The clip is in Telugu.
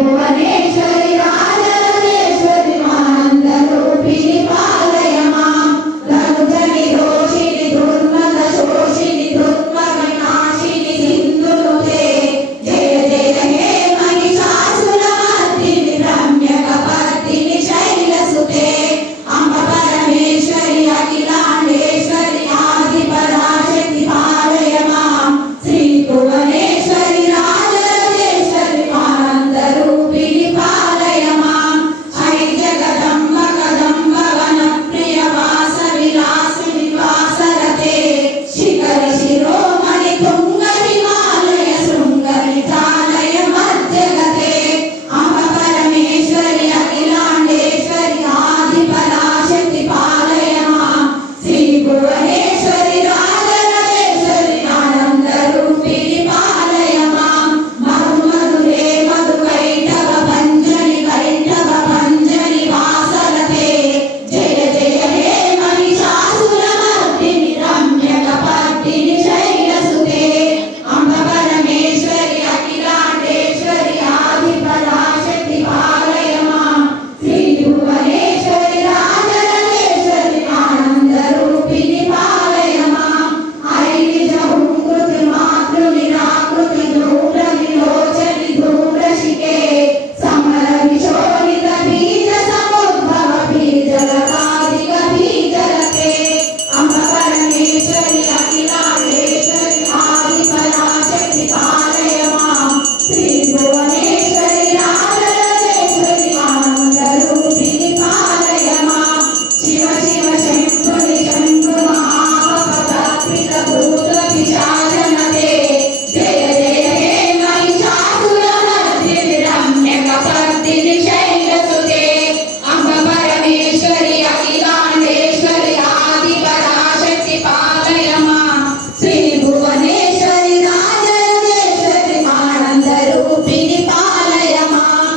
భువనేశ్వరి రాజరాజేశ్వరి ఆనంద రూపిణి పాలయ మాం ధనుజని రోషిణి దుర్మద శోషిణి దుర్మగ నాశిని సింధునుతే జయ జయ హే మహిషాసురమర్దిని రమ్యకపర్దిని శైలసుతే అంబ పరమేశ్వరి అఖిలాండేశ్వరి ఆది పరాశక్తి పాలయ మాం శ్రీ భువనేశ్వరి రాజరాజేశ్వరి ఆనంద రూపిణి పాలయ మాం ఐ జగదంబ కదంబ వన ప్రియ వాస విలాసిని వాసరతే శిఖర శిరోమణి తుంగ హిమాలయ శృంగ విఠాలయ మధ్యగతే అంబ పరమేశ్వరి అఖిలాండేశ్వరి ఆది పరాశక్తి పాలయ మాం శ్రీ భువనేశ్వరి రాజరాజేశ్వరి ఆనంద రూపిణి పాలయ మాం మధు మధురే మధు వైఠవ భంజని వైఠవ భంజని వాసరతే జయ జయ హే మహిషాసురమర్దిని రమ్యకపర్దిని శైలసుతే అంబ పరమేశ్వరి అఖిలాండేశ్వరి ఆది పరాశక్తి పాలయ మాం శ్రీ భువనేశ్వరి రాజరాజేశ్వరి ఆనంద రూపిణి పాలయ మాం ఐనిజ హుంకృతి మాతృ నిరాకృతి ధూమ్ర విలోచని ధూమ్రశిఖే సమర విశోణిత బీజ సముద్భవ బీజలతాదిక బీజరతే అంబ పరమేశ్వరి అఖిలాండేశ్వరి ఆది పరాశక్తి పాలయ మాం శ్రీ